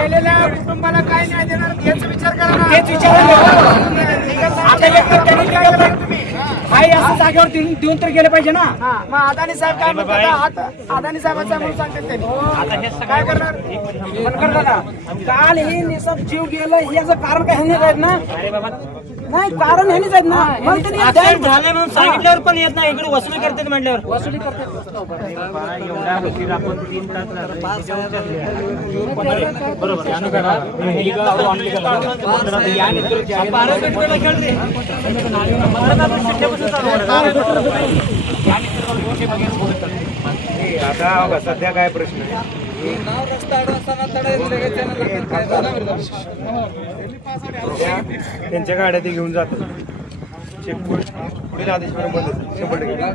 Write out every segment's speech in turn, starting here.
गेलेल्या कुटुंबाला काय न्याय देणार याचा विचार करा ना. तेच विचार काही असं जागेवर देऊन तर गेले पाहिजे ना. मग अदानी साहेब काय म्हणतात? अदानी साहेबांचा म्हणून सांगतात त्यांनी काय करणार? काल हे निसब जीव गेलं याचं कारण काय ह्यांनी आहेत ना. नाही कारण ह्यांनीच आहेत ना. झालं म्हणून सांगितल्यावर पण येत नाही. इकडे वसुली करतात म्हटल्यावर वसुली करतात. आता सध्या काय प्रश्न त्यांच्या गाड्या ते घेऊन जातात. चेकपोस्ट पुढील आदेशपर्यंत बंद 100%.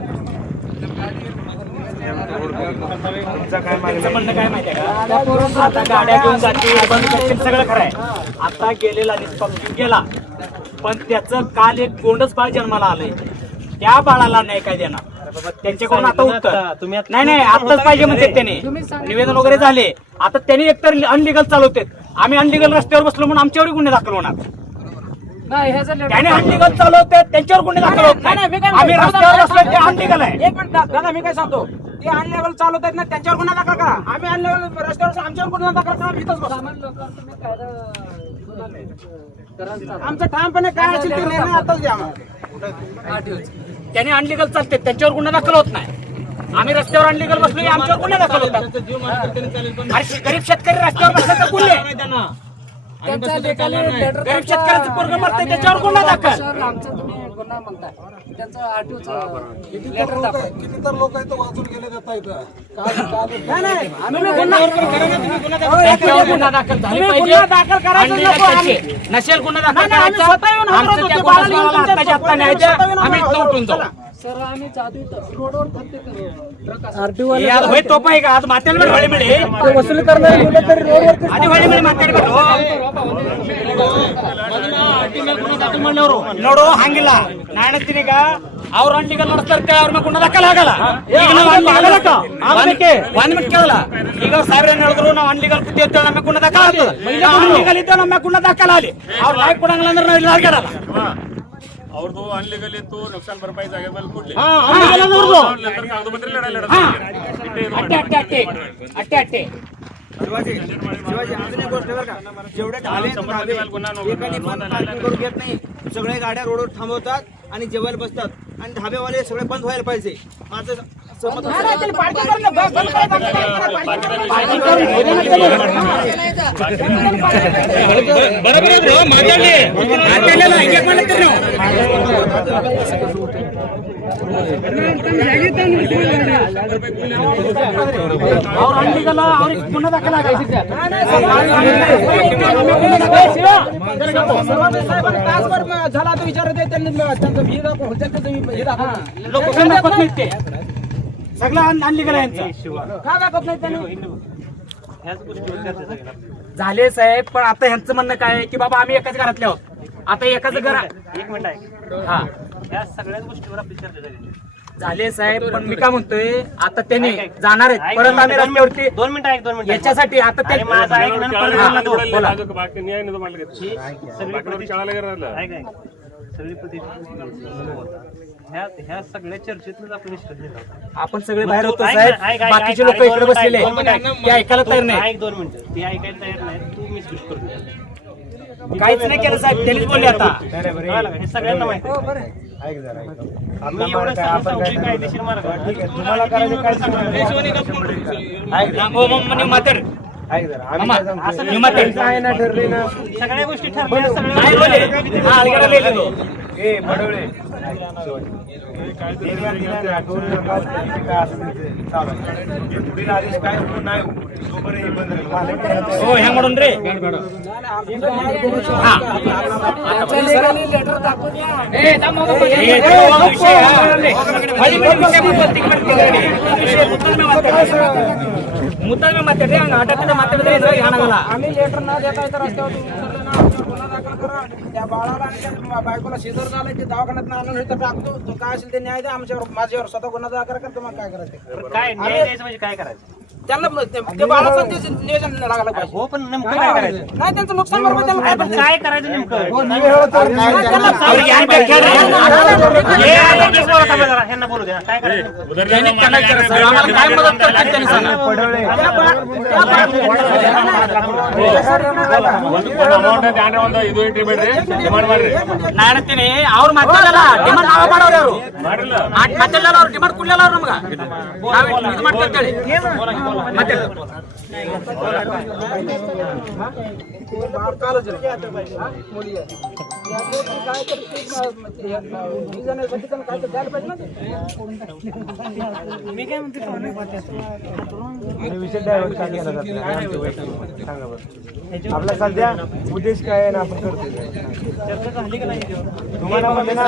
तुमचा काय म्हणणं काय माहिती आहे का? आता गाड्या घेऊन जातील बंद करतील सगळं खरं आहे. आता गेलेला निष्पाप जीव गेला पण त्याचं काल एक गोंडच बाळ जन्माला आलंय. त्या बाळाला नाही काय देणार त्यांच्याकडून आता उत्तर नाही आताच पाहिजे म्हणते. त्याने निवेदन वगैरे झाले. आता त्यांनी एकतर अनलिगल चालवते. आम्ही अनलिगल रस्त्यावर बसलो म्हणून आमच्यावर गुन्हे दाखल होणार. त्याने अनलिगल चालवते त्यांच्यावर गुन्हे दाखल होत नाही. आम्ही रस्त्यावर बसलो ते अनलिगल आहे. एक मिनिट दादा मी काय सांगतो. ते अनलेवल चालवत आहेत ना त्यांच्यावर गुन्हा दाखल करा. आम्ही अनलेवल रस्त्यावर आमच्यावर गुन्हा दाखल करा. इथंच बसा. आमचं ठामपणे काय असेल ते निर्णय आताच द्या. त्याने अनलिगल चालते त्यांच्यावर गुन्हा दाखल होत नाही. आम्ही रस्त्यावर अनलिगल बसलो आमच्यावर गुन्हे दाखल होतात. गरीब शेतकरी रस्त्यावर बसले तर गुन्हे. गरीब शेतकऱ्याचं पोरगं मरतंय त्याच्यावर गुन्हा दाखल. किती तर लोक इथं वाचून गेले जाता इथं. गुन्हा दाखल झाले पाहिजे. नसेल गुन्हा दाखल करायचा आमचं त्या गुन्ह्याला आत्ताच्या आत्ता न्यायचं. आम्ही उठून जाऊ. तो पाहिजे का आज मातेला वळी मिळे वसुली करणार आधी वळी मिळे मातेला ನೋಡು ಹಂಗಿಲ್ಲ ನಾನು ಹೇಳ್ತೀನೀಗ ಅವ್ರು ಅನ್ಲಿಗಲ್ ನಡೆಸ್ತಾರೆ ಅವ್ರ ಮೇಲೆ ಗುಣ ದಾಖಲೆ ಆಗಲ್ಲ. ಒಂದ್ ಮಿನಿಟ್ ಕೇಳಲ್ಲ. ಈಗ ಸಾವಿರ ಏನ್ ಹೇಳಿದ್ರು ನಾವು ಅನ್ಲಿಗಲ್ ಕುತ್ತಿ ಅಂತ ನಮ್ಮ ಗುಣ ದಾಖಲೆ ಆಗ್ತದೆ. ಅನ್ಲಿಗಲ್ ಇದ್ದ ನಮ್ಮ ಗುಣ ದಾಖಲೆ ಆಗಲಿ. ಅವ್ರು ನಾಯಕ್ ಕೊಡಂಗಿಲ್ಲ ಅಂದ್ರೆ ನಾವು ಇಲ್ಲಿ ಆಗಾಡಲ್ಲ. ಅವ್ರದ್ದು ಅನ್ಲಿಗಲ್ ಇತ್ತು ನುಕ್ಸಾನ್ ಭರ್ಪಾಯಿ ಜಾಗ ಮೇಲೆ ಕೊಡ್ಲಿ. ಅಟ್ಟೆ शिवाजी अजून एक गोष्ट बरं का, जेवढे ढाबे एकाने पण पार्किंग करून घेत नाही. सगळे गाड्या रोडवर थांबवतात आणि जेवायला बसतात आणि ढाबेवाले सगळे बंद व्हायला पाहिजे. माझं सहमत ಅವ್ರು ಅಂಗಡಿಗಲ್ಲ ಅವ್ರಿಗೆ ಗುಣ ದಾಖಲೆ झाला तो विचार त्यांनी सगळं आणली गेला यांचा का दाखवत नाही त्यांनी. झाले साहेब पण आता ह्यांचं म्हणणं काय आहे की बाबा आम्ही एकाच घरातले आहोत. आता एकाच घर एक मिनिट आहे. हा या सगळ्याच गोष्टीवर आपली चर्चा झाली झाले साहेब पण मी काय म्हणतोय आता त्यांनी जाणार आहेत परत आम्ही रस्त्यावरती 2 मिनिट याच्यासाठी आता ते ह्या सगळ्या चर्चेतून आपण आपण सगळे बाहेर होतो साहेब. बाकीचे लोक इकडे बसलेले ते ऐकायला तयार नाही. 2 मिनिटं ते ऐकायला तयार नाही. तू मिसयूज करतो काहीच नाही केलं साहेब. त्यांनीच बोलले आता हे सगळ्यांना माहिती. आम्ही एवढं कायदेशीर मार्ग तुम्हाला करायचं काय मात्र ठरले ना सगळ्या गोष्टी ठरल्या. बडवळे पुढील आदेश काय नाही हो ह्या म्हणून रे मुद्दा मात्र मात्र आम्ही लेटर न देता रस्त्यावर दाखल करा. त्या बाळाला आणि त्या बायकोला शिजर झालं ते दवाखान्यात आणून इथं टाकतो. तो काय असेल ते न्याय द्या आमच्यावर, माझ्यावर स्वतः गुन्हा दाखल करा. तुम्हाला काय करायचं काय न्याय द्यायचं म्हणजे काय करायचं? त्यांना ते बाळाचं ते नियोजन लागायला पाहिजे. हो पण नेमकं काय करायचं? नाही त्यांचं नुकसान भरपाई त्याला काय पण काय करायचं नेमकं? ह्यांना बोलू द्या. काय करायचं? ಅಮೌಂಟ್ ಧ್ಯಾನ ಒಂದು ಇದು ಇಟ್ರಿ ಬಿಡ್ರಿ ಡಿಮಾಂಡ್ ಮಾಡ್ರಿ ನಾಡ್ತೀನಿ ಅವ್ರು ಮತ್ತೆ ಡಿಮಾಂಡ್ ನಾವ ಮಾಡೋರು ಅವರು ಮಾಡಿಲ್ಲ ಮತ್ತೆ ಅವ್ರು ಡಿಮಾಂಡ್ ಕೊಡ್ಲಿಲ್ಲ ಅವ್ರು ನಮ್ಗ ನಾವು ಇದು ಮಾಡ್ತೇವೆ ಮತ್ತೆ मी काय म्हणते आपला सध्या उद्देश काय आहे ना आपण करतोय चर्चा झाली का नाही तुम्हाला म्हणजे ना